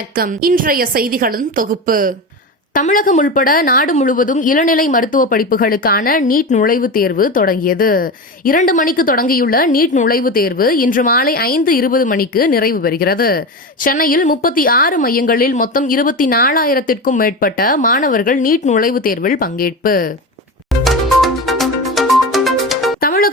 வணக்கம். இன்றைய செய்திகளின் தொகுப்பு. தமிழகம் உள்பட நாடு முழுவதும் இளநிலை மருத்துவ படிப்புகளுக்கான நீட் நுழைவுத் தேர்வு தொடங்கியது. இரண்டு மணிக்கு தொடங்கியுள்ள நீட் நுழைவுத் தேர்வு இன்று மாலை ஐந்து இருபது மணிக்கு நிறைவு பெறுகிறது. சென்னையில் முப்பத்தி ஆறு மையங்களில் மொத்தம் இருபத்தி நாலாயிரத்திற்கும் மேற்பட்ட மாணவர்கள் நீட் நுழைவுத் தேர்வில் பங்கேற்பு.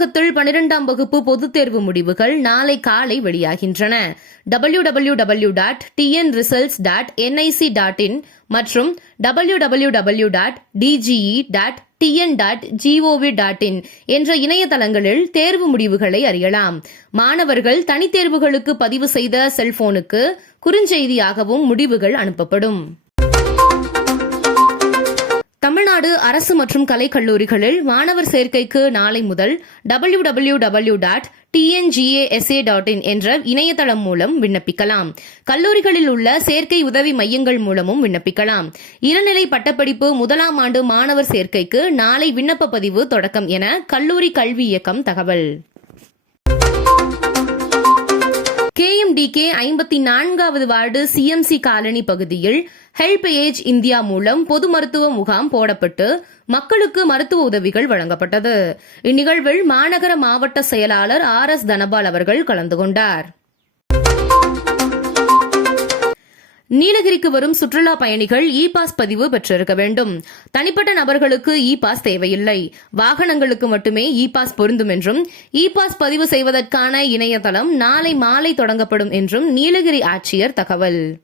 தமிழகத்தில் பனிரெண்டாம் வகுப்பு பொதுத் தேர்வு முடிவுகள் நாளை காலை வெளியாகின்றன. W W W dot TN results dot NIC dot in மற்றும் W W W dot DGE dot TN dot GOV dot in என்ற இணையதளங்களில் தேர்வு முடிவுகளை அறியலாம். மாணவர்கள் தனித்தேர்வுகளுக்கு பதிவு செய்த செல்போனுக்கு குறுஞ்செய்தியாகவும் முடிவுகள் அனுப்பப்படும். தமிழ்நாடு அரசு மற்றும் கலைக்கல்லூரிகளில் மாணவர் சேர்க்கைக்கு நாளை முதல் W W W dot TNGASA dot in என்ற இணையதளம் மூலம் விண்ணப்பிக்கலாம். கல்லூரிகளில் உள்ள சேர்க்கை உதவி மையங்கள் மூலமும் விண்ணப்பிக்கலாம். இளநிலை பட்டப்படிப்பு முதலாம் ஆண்டு மாணவர் சேர்க்கைக்கு நாளை விண்ணப்ப பதிவு தொடக்கம் என கல்லூரி கல்வி இயக்கம் தகவல். கேஎம்டிகே ஐம்பத்தி நான்காவது வார்டு சிஎம்சி காலனி பகுதியில் ஹெல்ப் ஏஜ் இந்தியா மூலம் பொது மருத்துவ முகாம் போடப்பட்டு மக்களுக்கு மருத்துவ உதவிகள் வழங்கப்பட்டது. இந்நிகழ்வில் மாநகர மாவட்ட செயலாளர் ஆர் எஸ் தனபால் அவர்கள் கலந்து கொண்டார். நீலகிரிக்கு வரும் சுற்றுலா பயணிகள் இ பாஸ் பதிவு பெற்றிருக்க வேண்டும். தனிப்பட்ட நபர்களுக்கு இ பாஸ் தேவையில்லை. வாகனங்களுக்கு மட்டுமே இ பாஸ் பொருந்தும் என்றும் இ பாஸ் பதிவு செய்வதற்கான இணையதளம் நாளை மாலை தொடங்கப்படும் என்றும் நீலகிரி ஆட்சியர் தகவல்.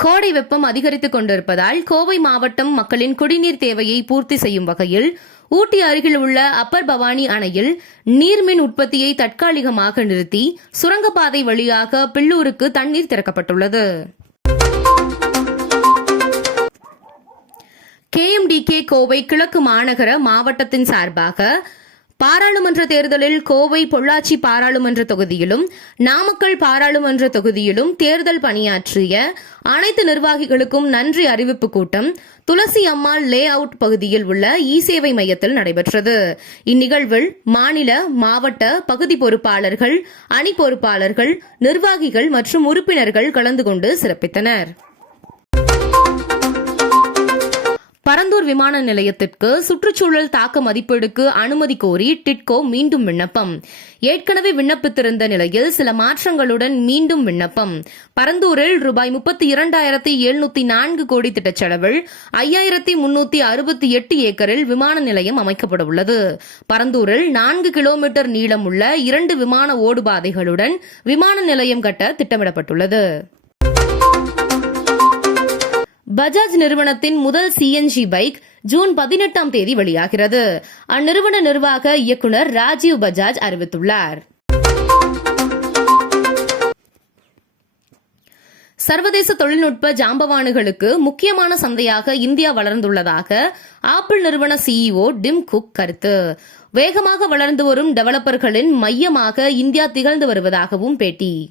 கோடை வெப்பம் அதிகரித்துக் கொண்டிருப்பதால் கோவை மாவட்டம் மக்களின் குடிநீர் தேவையை பூர்த்தி செய்யும் வகையில் ஊட்டி அருகில் உள்ள அப்பர் பவானி அணையில் நீர்மின் உற்பத்தியை தற்காலிகமாக நிறுத்தி சுரங்கப்பாதை வழியாக பில்லூருக்கு தண்ணீர் திறக்கப்பட்டுள்ளது. கேஎம்டிகே கோவை கிழக்கு மாநகர மாவட்டத்தின் சார்பாக பாராளுமன்ற தேர்தலில் கோவை பொள்ளாச்சி பாராளுமன்ற தொகுதியிலும் நாமக்கல் பாராளுமன்ற தொகுதியிலும் தேர்தல் பணியாற்றிய அனைத்து நிர்வாகிகளுக்கும் நன்றி அறிவிப்பு கூட்டம் துளசி அம்மாள் லே அவுட் பகுதியில் உள்ள இ சேவை மையத்தில் நடைபெற்றது. இந்நிகழ்வில் மாநில மாவட்ட பகுதி பொறுப்பாளர்கள் அணி பொறுப்பாளர்கள் நிர்வாகிகள் மற்றும் உறுப்பினர்கள் கலந்து கொண்டு சிறப்பித்தனர். பரந்தூர் விமான நிலையத்திற்கு சுற்றுச்சூழல் தாக்க மதிப்பீடுக்கு அனுமதி கோரி டிட்கோ மீண்டும் விண்ணப்பம். ஏற்கனவே விண்ணப்பித்திருந்த நிலையில் சில மாற்றங்களுடன் மீண்டும் விண்ணப்பம். பரந்தூரில் ரூபாய் முப்பத்தி இரண்டாயிரத்தி எழுநூத்தி நான்கு கோடி திட்டச் செலவில் ஐயாயிரத்தி முன்னூத்தி அறுபத்தி எட்டு ஏக்கரில் விமான நிலையம் அமைக்கப்பட உள்ளது. பரந்தூரில் நான்கு கிலோமீட்டர் நீளமுள்ள இரண்டு விமான ஓடுபாதைகளுடன் விமான நிலையம் கட்ட திட்டமிடப்பட்டுள்ளது. பஜாஜ் நிறுவனத்தின் முதல் சிஎன்ஜி பைக் ஜூன் பதினெட்டாம் தேதி வெளியாகிறது. அந்நிறுவன நிர்வாக இயக்குநர் ராஜீவ் பஜாஜ் அறிவித்துள்ளார். சர்வதேச தொழில்நுட்ப ஜாம்பவானுகளுக்கு முக்கியமான சந்தையாக இந்தியா வளர்ந்துள்ளதாக ஆப்பிள் நிறுவன சிஇஓ டிம் குக் கருத்து. வேகமாக வளர்ந்து வரும் டெவலப்பர்களின் மையமாக இந்தியா திகழ்ந்து வருவதாகவும் பேட்டி.